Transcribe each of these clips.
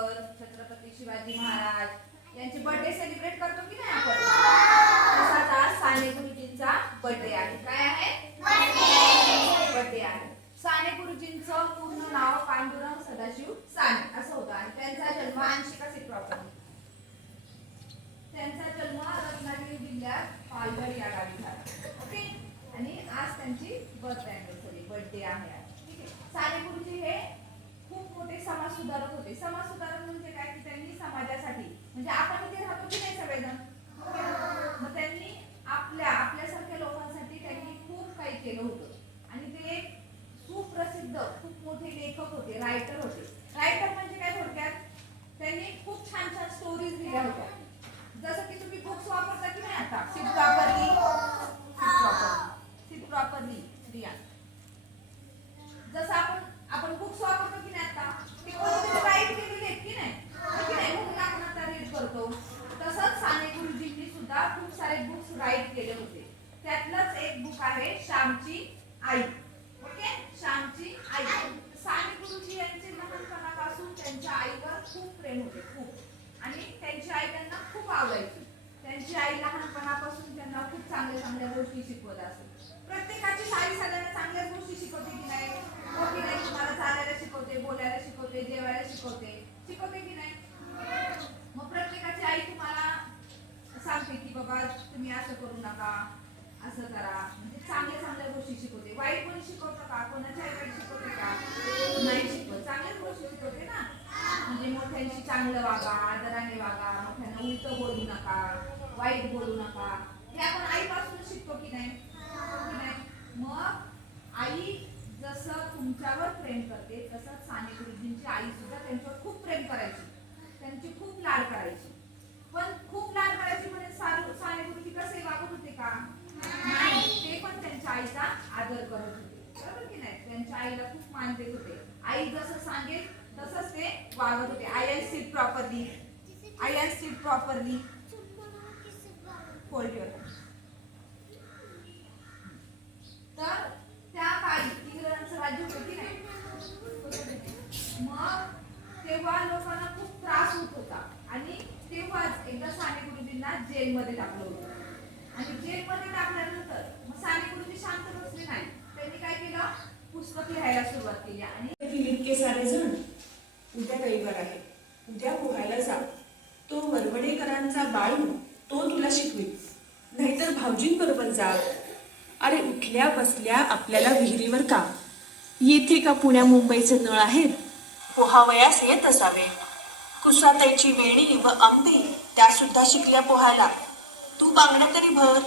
आंबेडकर, छत्रपती शिवाजी महाराज यांचे birthday celebrate करतो की नाही आपण, तसाच आज साने गुरुजींचा बर्थडे आहे. काय आहे? बर्थडे आहे. साने गुरुजींचं पूर्ण नाव पांडुरंग सदाशिव साने असं होतं आणि त्यांचा जन्म अंशिका प्रॉपर. त्यांचा जन्म रत्नागिरी जिल्ह्यात पालघर या गावी झाला. ओके. आणि आज त्यांची बर्थडे आहे. ठीक आहे. साने गुरुजी हे खूप मोठे समाज सुधारक होते. समाज सुधारक म्हणजे काय की त्यांनी समाजासाठी म्हणजे आपण इथे राहतो की नाही सगळेजण, मग त्यांनी आपल्यासारख्या लोकांसाठी त्यांनी खूप काही केलं होतं आणि ते एक सुप्रसिद्ध खूप मोठे लेखक होते, रायटर होते. रायटर म्हणजे काय थोडक्यात त्यांनी खूप छान छान स्टोरीज लिहिल्या होत्या. जसं की तुम्ही बुक्स वापरता की नाही आता, सिट प्रॉपरली रिया. जसं आपण बुक्स वापरतो की नाही आता, ते कोणीतरी राईट केलेले आहेत की नाही, म्हणून आपण आता रीड करतो. तसंच साने गुरुजींनी सुद्धा खूप सारे बुक्स राईट केले होते. त्यातलंच एक बुक आहे श्यामची आई. ओके. श्यामची आई. साने गुरुजी यांचे लहानपणापासून त्यांच्या आईवर खूप प्रेम होते, खूप. आणि त्यांची आई त्यांना खूप आवडायची. त्यांची आई लहानपणापासून त्यांना खूप चांगल्या चांगल्या गोष्टी शिकवत असते. प्रत्येकाची आई सगळ्यांना चांगल्याच गोष्टी शिकवते की नाही, हो की नाही? तुम्हाला चालायला शिकवते, बोलायला शिकवते, जेवायला शिकवते की नाही. मग प्रत्येकाची आई तुम्हाला सांगते की बाबा तुम्ही असं करू नका, असं करा, म्हणजे चांगल्या चांगल्या गोष्टी शिकवते. वाईट कोणी शिकवतं का? कोणाच्या आई वाईट शिकवते का? नाही शिकवत. चांगल्याच गोष्टी शिकवते ना. म्हणजे मोठ्यांशी चांगलं वागा, आदराने वागा, मोठ्यांना उलट बोलू नका, वाईट बोलू नका. हे आपण आईपासून शिकतो की नाही. मग आई जसं तुमच्यावर प्रेम करते तसंच साने गुरुजींची आई सुद्धा त्यांच्यावर खूप प्रेम करायची, त्यांची खूप लाड करायची. पण खूप लाड करायची म्हणजे साने गुरुजी कसे वागत होते का? नाही. ते पण त्यांच्या आईचा आदर करत होते, बरोबर की नाही. त्यांच्या आईला खूप मान देत होते. आई जसं सांगेल तसंच ते वागत होते. I seat properly fold your. तर त्या काळी इंग्रजांचं राज्य होतं की नाही, मग तेव्हा लोकांना खूप त्रास होत होता आणि तेव्हाच एकदा साने गुरुजींना जेलमध्ये टाकलं होतं. आणि जेलमध्ये टाकल्यानंतर मग साने गुरुजी शांत बसले नाही. त्यांनी काय केलं, पुस्तक लिहायला सुरुवात केली. आणि इतके सारे जण उद्या रविवार आहे, उद्या पोहायला जा. तो वरवडेकरांचा बाळू तो तुला शिकवेल, नाहीतर भाऊजींबरोबर जा. अरे उठल्या बसल्या आपल्याला विहिरीवर का? येथे का पुण्या मुंबईचे नळ आहेत? पोहावयास येत असावे. कुसाताईची वेणी व आंबे त्या सुद्धा शिकल्या पोहायला. तू बांगड्या तरी भर.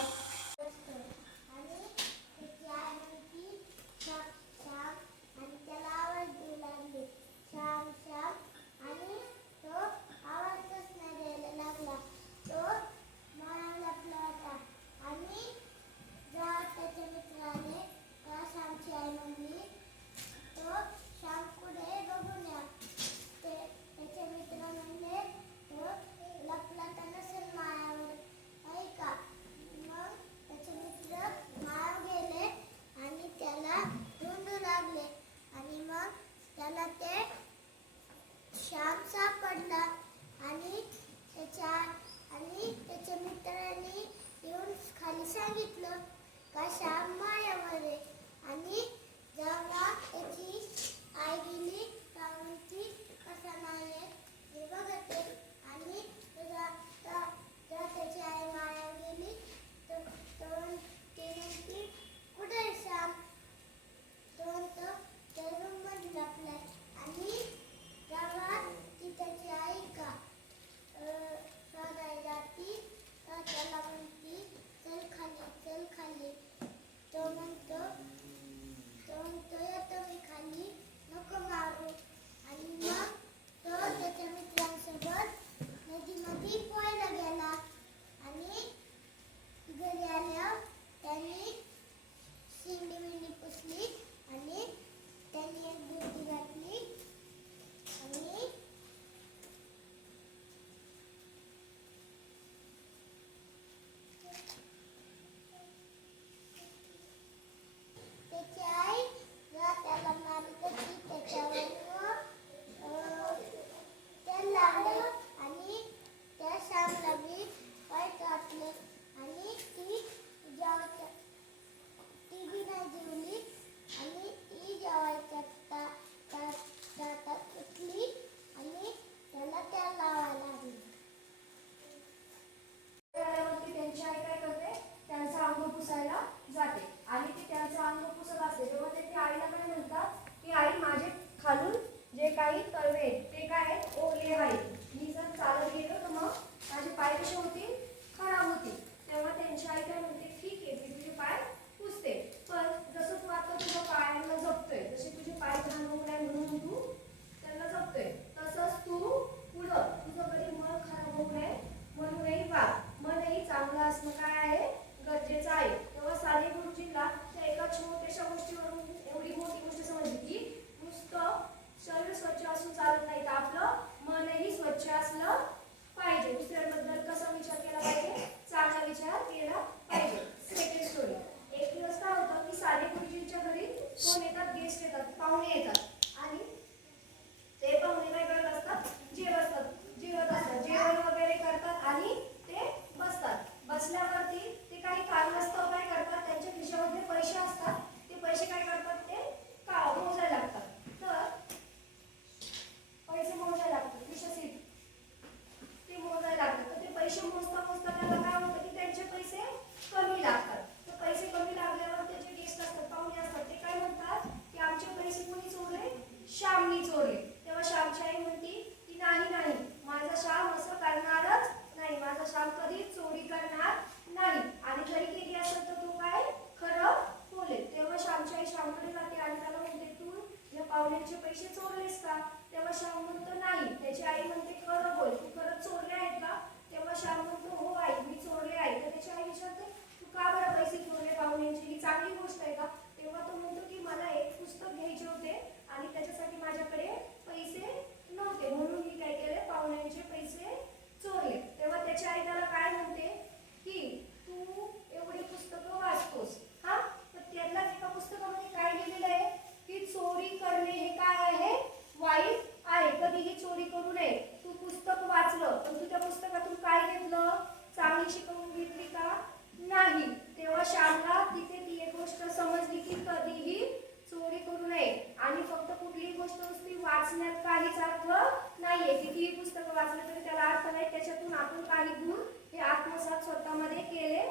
त्यात काहीच अर्थ नाहीये. कितीही पुस्तकं वाचलं तरी त्याला अर्थ नाही. त्याच्यातून आपण काही गुण हे आत्मसात स्वतःमध्ये केले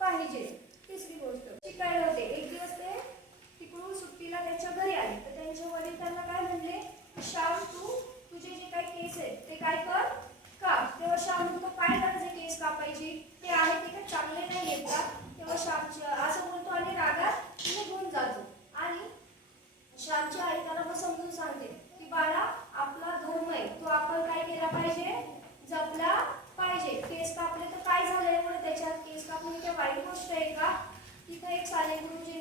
पाहिजे. तिसरी गोष्ट शिकायला होते. एक दिवस ते तिकडून सुट्टीला त्यांच्या घरी आले तर त्यांचे वडील त्यांना काय म्हणले, श्याम तू तुझे जे काही केस आहेत ते काय कर काप. तेव्हा श्याम म्हणतो काय गरज आहे केस कापायची, ते आहे ते काय चांगले नाही आहेत का. तेव्हा श्याम असं बोलतो आणि रागात निघून जातो. आणि श्यामची आई त्याला मग समजून सांगते की बाळा आपला धर्म आहे तो आपण काय केला पाहिजे, जपला पाहिजे. केस कापले तर काय झालं एवढं त्याच्यात, केस कापणे काय वाईट गोष्ट आहे का. तिथं एक साने गुरुजी